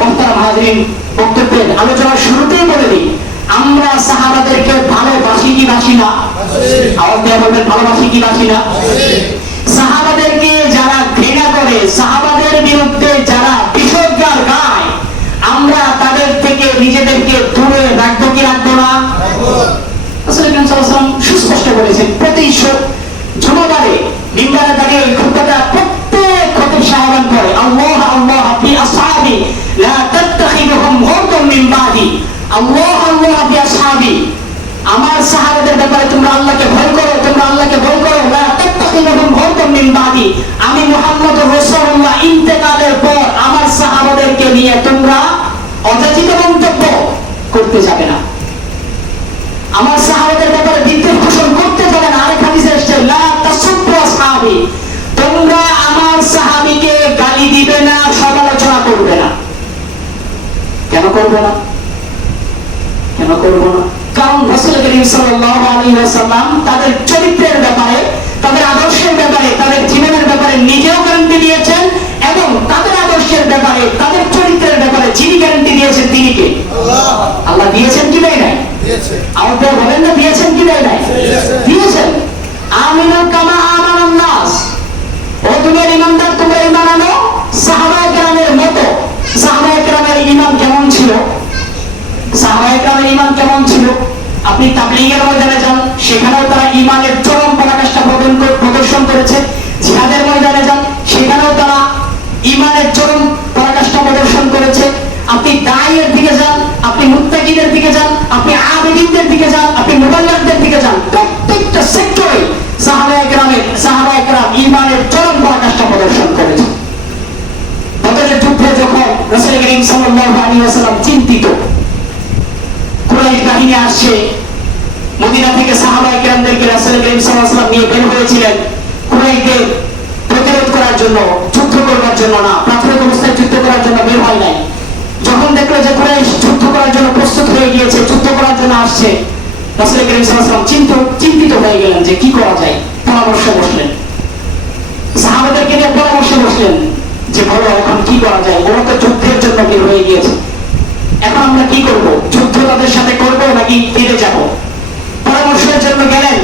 মোহতারাম হাজরিন, বক্তব্যের আলোচনার শুরুতেই বলে দিই, আমরা সাহাবাদেরকে ভালোবাসি কি বাসি না? আওয়াজ দেওয়া বলবেন, ভালোবাসি কি বাসি না? সাহাবাদেরকে যারা ঘৃণা করে, সাহাবাদের বিরুদ্ধে যারা বিষোদ্গার গায়, আমরা তাদের থেকে নিজেদেরকে দূরে রাখবো কি রাখবো না? রাসূল করিম সাল্লাল্লাহু আলাইহি ওয়াসাল্লাম সুস্পষ্ট বলেছেন, প্রতি জুমাবারে মিম্বারে দাঁড়িয়ে এই খুতবাটা প্রত্যেক খতিব সাহাবান করে, আল্লাহ আল্লাহ ফি আসহাবি লা তাত্তাখিযুহুম গুরদান মিন বাদি, আল্লাহ আল্লাহ ফি আসহাবি, আমার সাহাবাদের ব্যাপারে তোমরা আল্লাহকে ভয় করো, তোমরা আল্লাহকে ভয় করো, লা তাত্তাখিযুহুম গুরদান মিন বাদি, আমি মুহাম্মদুর রাসূলুল্লাহ ইন্তেকালের পর আমার সাহাবাদেরকে নিয়ে তোমরা অযাচিত মন্তব্য করতে যাবে না, আমার সাহাবাদের ব্যাপারে বিদ্রোহ পোষণ করতে যাবে না। আরেক হাদিসে এসেছে, লা তাসুব্বু আসহাবি, তোমরা আমার সাহাবীকে গালি দিবে না, সমালোচনা করবে না। কেন করবে না? কেন করব না? কারণ রাসূল করিম সাল্লাল্লাহু আলাইহি ওয়াসাল্লাম তাদের চরিত্রের ব্যাপারে, তাদের আদর্শের ব্যাপারে, তাদের জীবনের ব্যাপারে নিজেও গ্যারান্টি দিয়েছেন, এবং তাদের আদর্শের ব্যাপারে, তাদের চরিত্রের ব্যাপারে যিনি গ্যারান্টি দিয়েছেন তিনি কে? আল্লাহ। আল্লাহ দিয়েছেন কি নাই? আমাদের বলেন না, দিয়েছেন কি নাই? দিয়েছেন। আমিনু কামা আমানান নাস, ও দুনিয়ার ইমানদার তোমরা ঈমান আনো সাহাবায়ে কেরামের মতো। সাহাবায়ে কেরামের ঈমান কেমন ছিল? সাহাবায়ে কেরামের ঈমান কেমন ছিল? আপনি তাবলীগের ময়দানে যান, সেখানেও তারা ঈমানের চরম পরাকাষ্ঠা প্রদর্শন করেছে। জিহাদের ময়দানে যান, সেখানেও তারা ঈমানের চরম পরাকাষ্ঠা প্রদর্শন করেছে। আপনি দায়ের দিকে যান, আপনি মুত্তাকিদের দিকে যান, আপনি আবেদিনদের দিকে যান, আপনি মুবাল্লিগদের দিকে যান, প্রত্যেকটা সেক্টরে সাহাবায়ে কেরাম ঈমানের চরম পরাকাষ্ঠা প্রদর্শন করেছে। বদরের যুদ্ধে যখন রাসূল করিম সাল্লাল্লাহু আলাইহি ওয়াসাল্লাম চিন্তিত, কুরাইশ বাহিনী আসছে মদিনা থেকে, সাহাবায়ে কেরামদেরকে রাসূল করিম সাল্লাল্লাহু আলাইহি ওয়াসাল্লাম নিয়ে বের হয়েছিলেন কুরাইশদের প্রতিরোধ করার জন্য, যুদ্ধ করার জন্য না, প্রাথমিক অবস্থায় যুদ্ধ করার জন্য বের হয় নাই। যখন দেখলো যে কুরাইশ যুদ্ধ করার জন্য প্রস্তুত হয়ে গিয়েছে, যুদ্ধ করার জন্য আসছে, রাসূল করিম সাল্লাল্লাহু আলাইহি ওয়াসাল্লাম চিন্তিত হয়ে গেলেন যে কি করা যায়। পরামর্শে বসলেন, সাহাবাদেরকে নিয়ে পরামর্শে বসলেন যে বলো এখন কি করা যায়, ওরা তো যুদ্ধের জন্য বের হয়ে গিয়েছে, এখন আমরা কি করব? যুদ্ধ তাদের সাথে করব নাকি ফিরে যাব? পরামর্শের জন্য গেলেন।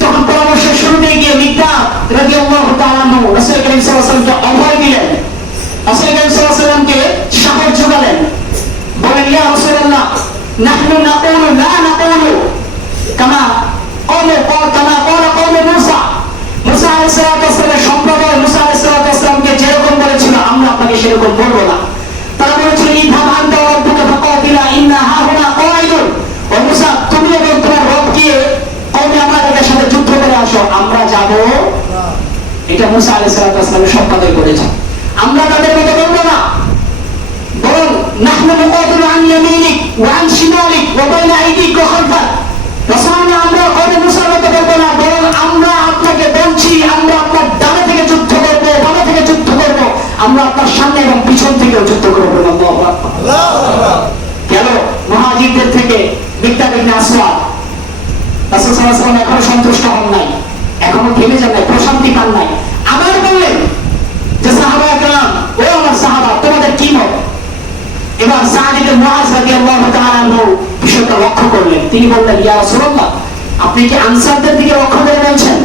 তখন পরামর্শের শুরুতে গিয়ে মিকদাদ রাদিয়াল্লাহু তাআলা আনহু রাসূল করিম সাল্লাল্লাহু আলাইহি ওয়াসাল্লামকে অভয় দিলেন, রাসূল করিম সাল্লাল্লাহু আলাইহি ওয়াসাল্লামকে সাহস জোগালেন। বলেন, ইয়া রাসূলুল্লাহ, নাহনু নাকুলু লা নাকুলু কামা ক্বালা কওম মুসা। মুসা আলাইহিস সালামের সম্প্রদায় মুসা আলাইহিস সালামকে যেরকম বলেছিল আমরা আপনাকে সেরকম বলবো না। তারা বলেছিল, ইযহাব আনতা ওয়া রাব্বুকা ফাকাতিলা ইন্না হাহুনা কাঈদুন। ও মুসা, তুমি এবং তোমার রব গিয়ে কওমে আমাদের সাথে যুদ্ধ করে আসো, আমরা যাব না। এটা মুসা আলাইহিস সালামের সম্প্রদায় করেছে। আমরা তাদের মতো বলবো না, বরং নাহনু মুকাতিলু আন ইয়ামিনিক ওয়া আন শিমালিক ওয়া বাইনা আইদিক ওয়া খালফাক। রাসূলুল্লাহ, আমরা কওমে মুসার মতো বলবো না, বরং আমরা আপনাকে বলছি আমরা আপনার ডানে থেকে যুদ্ধ করব, বামে থেকে যুদ্ধ করব, আমরা আপনার সামনে এবং পিছন থেকেও যুদ্ধ করব। আল্লাহু আকবার। কেন? মুহাজিরদের থেকে মিকদাদ ইবনে আসওয়াদ রাসূল সাল্লাল্লাহু আলাইহি ওয়াসাল্লাম এখনো সন্তুষ্ট হন নাই, এখনো থেমে যান নাই, প্রশান্তি পান নাই। আবার বললেন যে সাহাবায়ে কেরাম, ও আমার সাহাবা, তোমাদের কি মত? এবার সাদ ইবনে মুআয রাদিয়াল্লাহু তাআলা আনহু বিষয়টা লক্ষ্য করলেন। তিনি বললেন, ইয়া রাসূলুল্লাহ, আপনি কি আনসারদের দিকে লক্ষ্য করে বলছেন?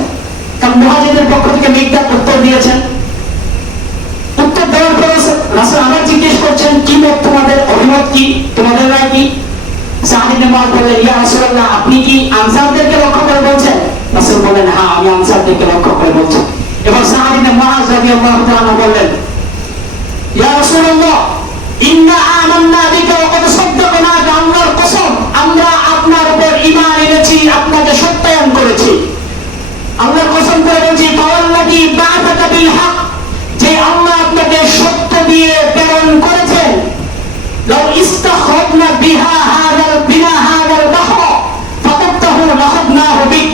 কারণ মুহাজিরদের পক্ষ থেকে মিকদাদ উত্তর দিয়েছেন। উত্তর দেওয়ার পর রাসূল আবার জিজ্ঞেস করছেন, কি মত তোমাদের, অভিমত কি, তোমাদের রায় কি? সাদ ইবনে মুআয বললেন, ইয়া রাসূলুল্লাহ, আপনি কি আনসারদেরকে লক্ষ্য করে বলছেন? রাসূল বললেন, হ্যাঁ, আমি আনসারদেরকে লক্ষ্য করে বলছি। এবার সাদ ইবনে মুআয রাদিয়াল্লাহু তাআলা বললেন, ইয়া রাসূলুল্লাহ, ইন্না আমান্না বিকা ওয়া ক্বাদ সাদ্দাকনাকা, আল্লাহর কসম আমরা আপনার উপর ঈমান এনেছি, আপনাকে সত্যায়ন করেছি। আল্লাহর কসম করে বলছি, ফাওয়াল্লাযী বা'আসাকা বিল হক, যে আল্লাহ আপনাকে সত্য দিয়ে প্রেরণ করেছেন, লাউ ইস্তাখরাজনা বিহা হাযাল বাহর ফাতাহু লাখাদনাহু বিক।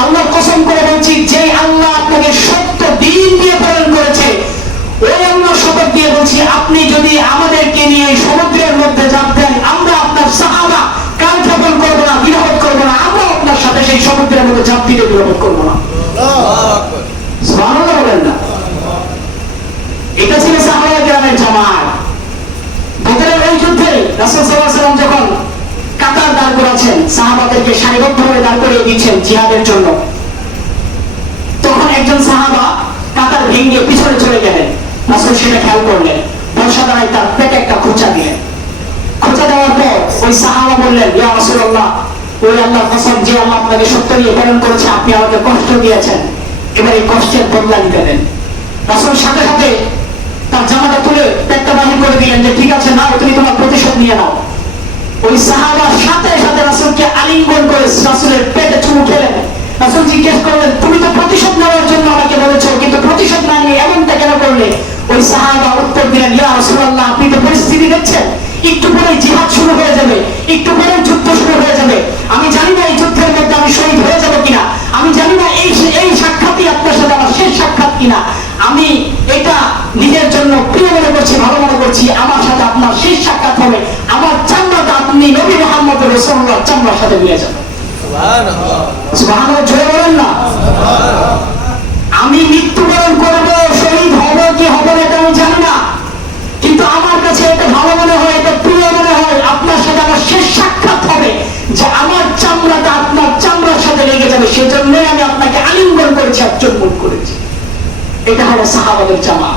আল্লাহর কসম করে বলছি, যে আল্লাহ আপনাকে সত্য দিন দিয়ে প্রেরণ করেছে, ওই আল্লাহ শপথ দিয়ে বলছি, আপনি যদি আমাদেরকে নিয়ে সমুদ্রের মধ্যে ঝাঁপ দেন, আমরা আপনার সাহাবা কাল যাপন করবো না, বিরোধ করবো না, আমরা আপনার সাথে সেই সমুদ্রের মধ্যে ঝাঁপ দিতে বিরোধ করবো না। সুবহানাল্লাহ বলেন না? এটা ছিল সাহাবায়ে কেরামের জামাত। রাসূল সাল্লাল্লাহু আলাইহি ওয়াসাল্লাম যখন কাতার দাঁড় করাচ্ছেন, সাহাবাদেরকে সারিবদ্ধভাবে দাঁড় করিয়ে দিচ্ছেন জিহাদের জন্য, তখন একজন সাহাবা কাতার ভেঙে পিছনে চলে গেলেন। রাসূল সেটা খেয়াল করলেন, বর্ষা দ্বারাই তার পেটে একটা খোঁচা দিলেন। খোঁচা দেওয়ার পর ওই সাহাবা বললেন, ইয়া রাসূলুল্লাহ, ওই আল্লাহর কসম, যে আল্লাহ আপনাকে সত্য নিয়ে প্রেরণ করেছে, আপনি আমাকে কষ্ট দিয়েছেন, এবার এই কষ্টের বদলা নিতে দেন। রাসূল সাথে সাথে তার জামাটা তুলে পেটটা বাহির করে দিলেন যে ঠিক আছে, নাও, তুমি তোমার প্রতিশোধ নিয়ে নাও। ওই সাহাবা সাথে সাথে রাসূলকে আলিঙ্গন করে রাসূলের পেটে চুমু খেলেন। রাসূল জিজ্ঞেস করলেন, তুমি তো প্রতিশোধ নেওয়ার জন্য আমাকে বলেছো, কিন্তু প্রতিশোধ না নিয়ে এমনটা কেন করলে? ওই সাহাবা উত্তর দিলেন, ইয়া রাসূলুল্লাহ, আপনি তো পরিস্থিতি দেখছেন, একটু পরে জিহাদ শুরু হয়ে যাবে, একটু পরে যুদ্ধ শুরু হয়ে যাবে। আমি জানি না এই যুদ্ধের মধ্যে আমি শহীদ হয়ে যাবো কিনা, আমি জানি না এই সাক্ষাৎই আপনার সাথে আমার শেষ সাক্ষাৎ কিনা। আমি এটা নিজের জন্য প্রিয় মনে করছি, ভালো মনে করছি, আমার সাথে আপনার শেষ সাক্ষাৎ হবে, আমার চামড়াটা আপনি নবী মুহাম্মদ রাসূলুল্লাহর চামড়ার সাথে মিলে যাবেন। সুবহানাল্লাহ, সুবহানাল্লাহ জোরে বলেন না। আমি মৃত্যুবরণ করবো, শহীদ হব কি হব না এটা আমি জানি না, কিন্তু আমার কাছে এটা ভালো মনে হয়, এটা প্রিয় মনে হয়, আপনার সাথে আমার শেষ সাক্ষাৎ হবে, যে আমার চামড়াটা আপনার চামড়ার সাথে লেগে যাবে, সেজন্যই আমি আপনাকে আলিঙ্গন করেছি, চুম্বন করেছি। এটা হলো সাহাবাদের জামা।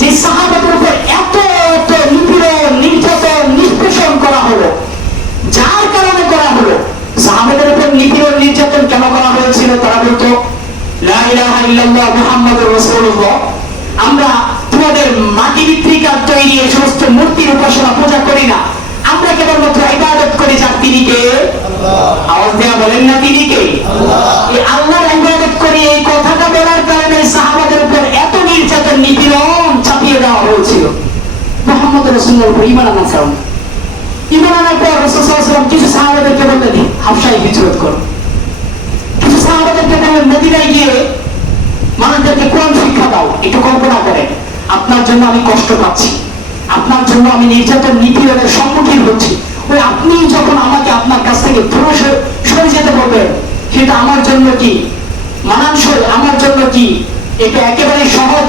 যে সাহাবাদের উপর এত এত নিপীড়ন, নির্যাতন, নিষ্পেষণ করা হলো, যার কারণে করা হলো। সাহাবাদের উপর নিপীড়ন, নির্যাতন কেন করা হয়েছিল? তারা বলতো, লা ইলাহা ইল্লাল্লাহ মুহাম্মাদুর রাসূলুল্লাহ, আমরা তোমাদের মাটি বিক্রিকার তৈরি এই সমস্ত মূর্তির উপাসনা পূজা করি না, আমরা কেবলমাত্র ইবাদত করি যার, তিনি কে? আল্লাহ। আওয়াজ দেয়া বলেন না, তিনি কে? আল্লাহ। এই আল্লাহর ইবাদত করি, এই কথাটা বলার কারণে সাহাবাদের উপর এত নির্যাতন, নিপীড়ন চাপিয়ে দেওয়া হয়েছিল। মুহাম্মদ রাসূলুল্লাহর উপর ঈমান আনার কারণে। ঈমান আনার পর রাসূল সাল্লাল্লাহু আলাইহি ওয়াসাল্লাম কিছু সাহাবাদেরকে বললেন, হাবশায় হিজরত করো। কিছু সাহাবাদেরকে বললেন, মদিনায় গিয়ে মানুষদেরকে কোরআন শিক্ষা দাও। একটু কল্পনা করেন, আপনার জন্য আমি কষ্ট পাচ্ছি, আপনার জন্য আমি নির্যাতন, নিপীড়নের সম্মুখীন হচ্ছি, ওই আপনি যখন আমাকে আপনার কাছ থেকে দূরে সরে যেতে বলবেন, সেটা আমার জন্য কি মানানসই? আমার জন্য কি এটা একেবারে সহজ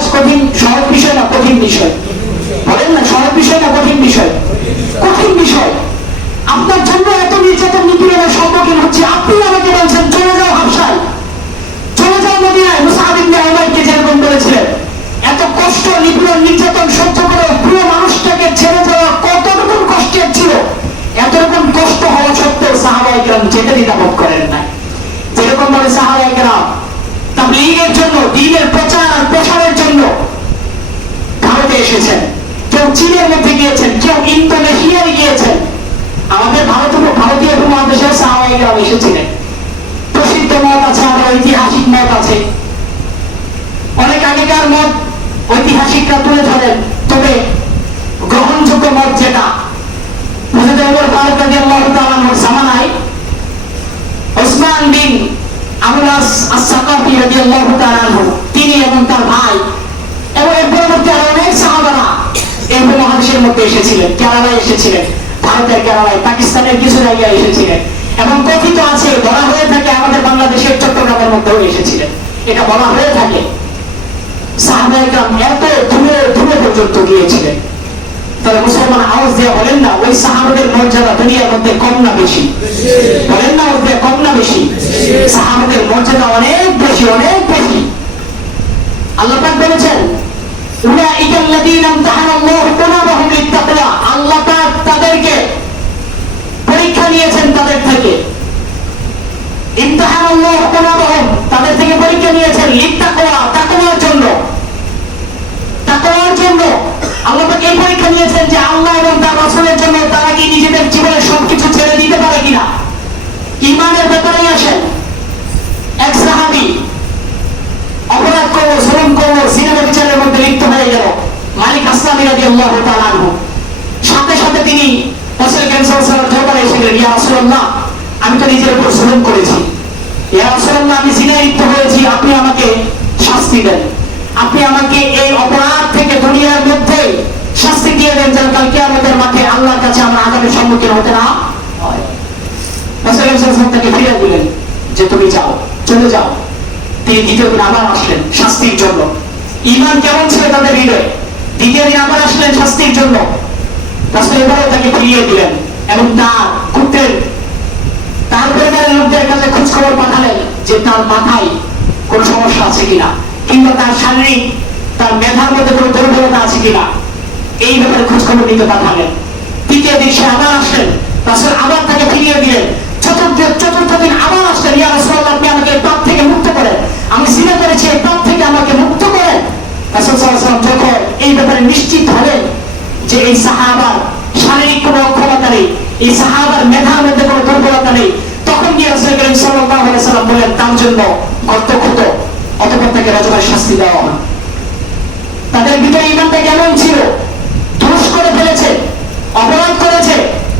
বিষয় না কঠিন বিষয়? বলেন না, সহজ বিষয় না কঠিন বিষয়? কঠিন বিষয়। আপনার জন্য এত নির্যাতন, নিপীড়নের সম্মুখীন হচ্ছে, আপনি আমাকে বলছেন চলে যাও হাবশায়, চলে যাও মদিনায়। মুসআব ইবনে উমাইরকে যেরকম বলেছিলেন, এত কষ্ট, নিপীড়ন, নির্যাতন সহ্য করে প্রিয় মানুষটাকে ছেড়ে যাওয়া কত রকম কষ্টের ছিল। এত রকম কষ্ট হওয়া সত্ত্বেও সাহাবায়ে কেরাম যেতে দ্বিধাবোধ করেন নাই। যেরকম ভাবে সাহাবায়ে কেরাম তাবলীগের জন্য, দ্বীনের প্রচার আর প্রসারের জন্য ভারতে এসেছেন, কেউ চীনের মধ্যে গিয়েছেন, কেউ ইন্দোনেশিয়ায় গিয়েছেন। আমাদের ভারতীয় উপমহাদেশেও সাহাবায়ে কেরাম এসেছিলেন। প্রসিদ্ধ মত আছে, আবার ঐতিহাসিক মত আছে। অনেক আগেকার মত ঐতিহাসিকরা তুলে ধরেন, তবে গ্রহণযোগ্য মত যেটা, হযরত ওমর ফারুক রাদিয়াল্লাহু তাআলা আনহুর জামানায় ওসমান বিন আবুল আস আস-সাকাফি রাদিয়াল্লাহু তাআলা আনহু, তিনি এবং তার ভাই এবং এর পরবর্তী আরো অনেক সাহাবারা এই উপমহাদেশের মধ্যে এসেছিলেন। কেরালায় এসেছিলেন, ভারতের কেরালায়, পাকিস্তানের কিছু জায়গায় এসেছিলেন, এবং কথিত আছে, বলা হয়ে থাকে আমাদের বাংলাদেশের চট্টগ্রামের মধ্যেও এসেছিলেন। এটা বলা হয়ে থাকে সাহাবায়ে কেরাম এত দূরে দূরে পর্যন্ত গিয়েছিলেন। তাহলে মুসলমান আওয়াজ দিয়ে বলেন না, ওই সাহাবাদের মর্যাদা দুনিয়ার মধ্যে কম না বেশি? বলেন না, ওর কম না বেশি? সাহাবাদের মর্যাদা অনেক বেশি, অনেক বেশি। আল্লাহ পাক বলেছেন, উলাইকা আল্লাযীনা ইমতাহানাল্লাহু কুলুবাহুম লিত্তাকওয়া, আল্লাহ পাক তাদেরকে পরীক্ষা নিয়েছেন, তাদের থেকে ইমতাহানাল্লাহু কুলুবাহুম, তাদের থেকে পরীক্ষা নিয়েছেন লিত্তাকওয়া, তাকওয়ার জন্য। তাকওয়ার জন্য আল্লাহ পাক এই পরীক্ষা নিয়েছেন যে আল্লাহ এবং তার রাসূলের জন্য তারা কি নিজেদের জীবনের সবকিছু ছেড়ে দিতে পারে কিনা। ঈমানের ব্যাপারে আসেন, এক সাহাবী অপরাধ করলো, জুলুম করলো, জিনা ব্যভিচারের মধ্যে লিপ্ত হয়ে গেল, মালিক আসলামী রাদিয়াল্লাহু তাআলা আনহু। সাথে সাথে তিনি রাসূল সাল্লাল্লাহু আলাইহি ওয়াসাল্লামের দরবারে এসে গেলেন, ইয়া রাসূলুল্লাহ, আমি তো নিজের উপর জুলুম করেছি, ইয়া রাসূলুল্লাহ, আমি জিনায় লিপ্ত হয়েছি, আপনি আমাকে শাস্তি দেন, আপনি আমাকে এই অপরাধ থেকে দুনিয়ার মধ্যে শাস্তি দিয়ে দেন, যেন কাল কিয়ামতের মাঠে আল্লাহর কাছে আমার আযাবের সম্মুখীন হতে না হয়। রাসূল সাল্লাল্লাহু আলাইহি ওয়াসাল্লাম তাকে ফিরিয়ে দিলেন যে তুমি যাও, চলে যাও। তিনি দ্বিতীয় দিন আবার আসলেন শাস্তির জন্য। ঈমান কেমন ছিল তাদের হৃদয়ে? দ্বিতীয় দিন আবার আসলেন শাস্তির জন্য। রাসূল এবারে তাকে ফিরিয়ে দিলেন এবং তার পরিবারের লোকদের কাছে খোঁজ খবর পাঠালেন যে তার মাথায় কোন সমস্যা আছে কিনা, কিংবা তার শারীরিক তার মেধার মধ্যে কোনো দুর্বলতা আছে কিনা, এই ব্যাপারে খোঁজ খবর নিতে পাঠালেন। তৃতীয় দিন সে আবার আসলেন, রাসূল আবার তাকে ফিরিয়ে দিলেন। চতুর্থ দিন আবার আসলেন, ইয়া রাসূলুল্লাহ আপনি আমাকে এই পাপ থেকে মুক্ত করেন, আমি জিনা করেছি, এই পাপ থেকে আমাকে মুক্ত করেন। রাসূল সাল্লাল্লাহু আলাইহি ওয়াসাল্লাম যখন এই ব্যাপারে নিশ্চিত হলেন যে এই সাহাবার শারীরিক কোনো অক্ষমতা নেই, এই সাহাবার মেধার মধ্যে কোনো দুর্বলতা নেই, তখন গিয়ে রাসূল করিম সাল্লাল্লাহু আলাইহি ওয়াসাল্লাম বললেন তার জন্য গর্ত খুঁড়ো, অতঃপর তাকে রজমের শাস্তি দেওয়া হয়। তাদের ভিতরে ঈমানটা কেমন ছিল? দোষ করে ফেলেছে, অপরাধ করেছে,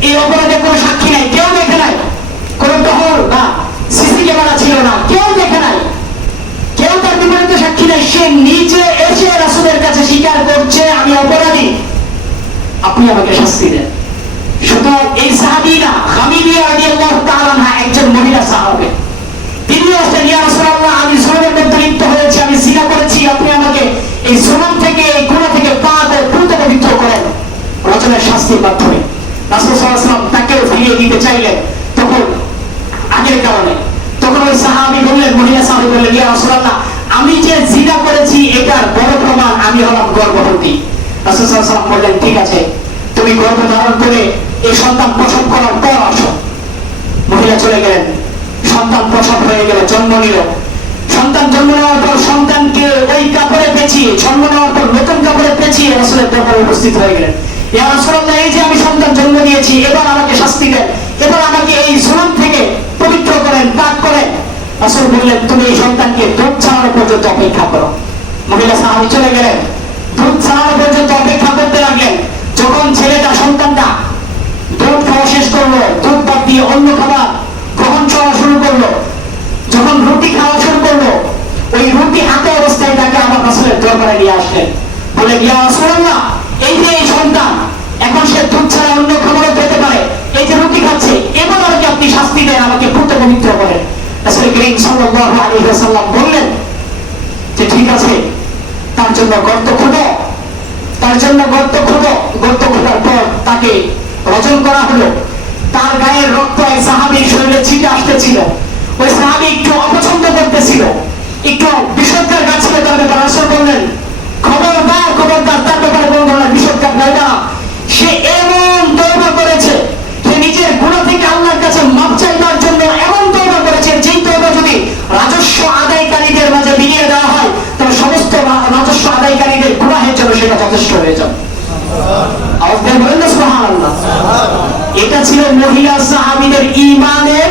এই অপরাধের কোনো সাক্ষী নাই, কেউ দেখে নাই, কোন টহল বা সিসি ক্যামেরা ছিল না, কেউ দেখে নাই, কেউ তার বিপরীতে সাক্ষী নাই। সে নিজে এসে রাসূলের কাছে স্বীকার করছে আমি অপরাধী, আপনি আমাকে শাস্তি দেন। শুধু এই সাহাবীরা, খামিদিয়া রাদিয়াল্লাহু তাআলা আনহা একজন মহিলা সাহাবী, তিনি আসলেন, ইয়া রাসূলুল্লাহ আমি জুলুমের মধ্যে লিপ্ত হয়েছি, আমি জিনা করেছি, আপনি আমাকে এই জুলুম থেকে, এই গুনাহ থেকে পাক ও পূর্ণ পবিত্র করেন রজমের শাস্তির মাধ্যমে। রাসূল সাল্লাল্লাহু আলাইহি ওয়াসাল্লাম তাকেও ফিরিয়ে দিতে চাইলেন, তখন আগের কারণে তখন ওই সাহাবী বললেন, মহিলা সাহাবী বললেন, ইয়া রাসূলুল্লাহ আমি যে জিনা করেছি এটার বড় প্রমাণ আমি হলাম গর্ভবতী। রাসূল সাল্লাল্লাহু আলাইহি ওয়াসাল্লাম বললেন ঠিক আছে, তুমি গর্ভ ধারণ করে এই সন্তান প্রসব করার পর আসো। মহিলা চলে গেলেন, সন্তান প্রসব হয়ে গেল, জন্ম নিল। সন্তান জন্ম নেওয়ার পর সন্তানকে ওই কাপড়ে পেঁচিয়ে, জন্ম নেওয়ার পর নতুন কাপড়ে পেঁচিয়ে রাসূলের দরবারে উপস্থিত হয়ে গেলেন। ইয়া রাসূলুল্লাহ এই যে আমি সন্তান জন্ম দিয়েছি, এবার আমাকে শাস্তি দেন, এবার আমাকে এই জুলুম থেকে পবিত্র করেন, পাক করেন। রাসূল বললেন তুমি এই সন্তানকে দুধ ছাড়ানো পর্যন্ত অপেক্ষা করো। মহিলা সাহাবী চলে গেলেন, দুধ ছাড়ানো পর্যন্ত অপেক্ষা করতে লাগলেন। যখন ছেলেটা, সন্তানটা দুধ খাওয়া শেষ করলো, দুধ বাদ দিয়ে অন্য খাবার গ্রহণ করা শুরু করলো, যখন রুটি খাওয়া শুরু করলো, ওই রুটি হাতে অবস্থায় তাকে আবার রাসূলের দরবারে নিয়ে আসলেন। বলে ইয়া রাসূলুল্লাহ এই যে এই সন্তান এখন সে দুধ ছাড়া অন্য খাবারও পেতে পারে, এই যে রুটি খাচ্ছে, এবার আমাকে আপনি শাস্তি দেন, আমাকে পূর্ণ পবিত্র করেন। রাসূল করিম সাল্লাল্লাহু আলাইহি ওয়াসাল্লাম বললেন যে ঠিক আছে, তার জন্য গর্ত খুঁড়ো, তার জন্য গর্ত খুঁড়ো। গর্ত খোঁড়ার পর তাকে রজম করা হলো। তার গায়ের রক্ত এক সাহাবীর শরীরে ছিটে আসতেছিল, ওই সাহাবী একটু অপছন্দ করতেছিল, একটু বিষোদ্গার গাচ্ছিল তার ব্যাপারে। রাসূল বললেন খবরদার তার ব্যাপারে কোনো ধরনের বিষোদ্গার গাইবে না। সে এমন তওবা করেছে, সে নিজের গুনাহ থেকে আল্লাহর কাছে মাপ চাইবার জন্য এমন তওবা করেছে, যেই তওবা যদি রাজস্ব আদায়কারীদের মাঝে বিলিয়ে দেওয়া হয় তবে সমস্ত রাজস্ব আদায়কারীদের গুনাহের জন্য সেটা যথেষ্ট হয়ে যাবে। আওয়াজ দিয়ে বলেন না সুবহানাল্লাহ। এটা ছিল মহিলা সাহাবীদের ঈমানের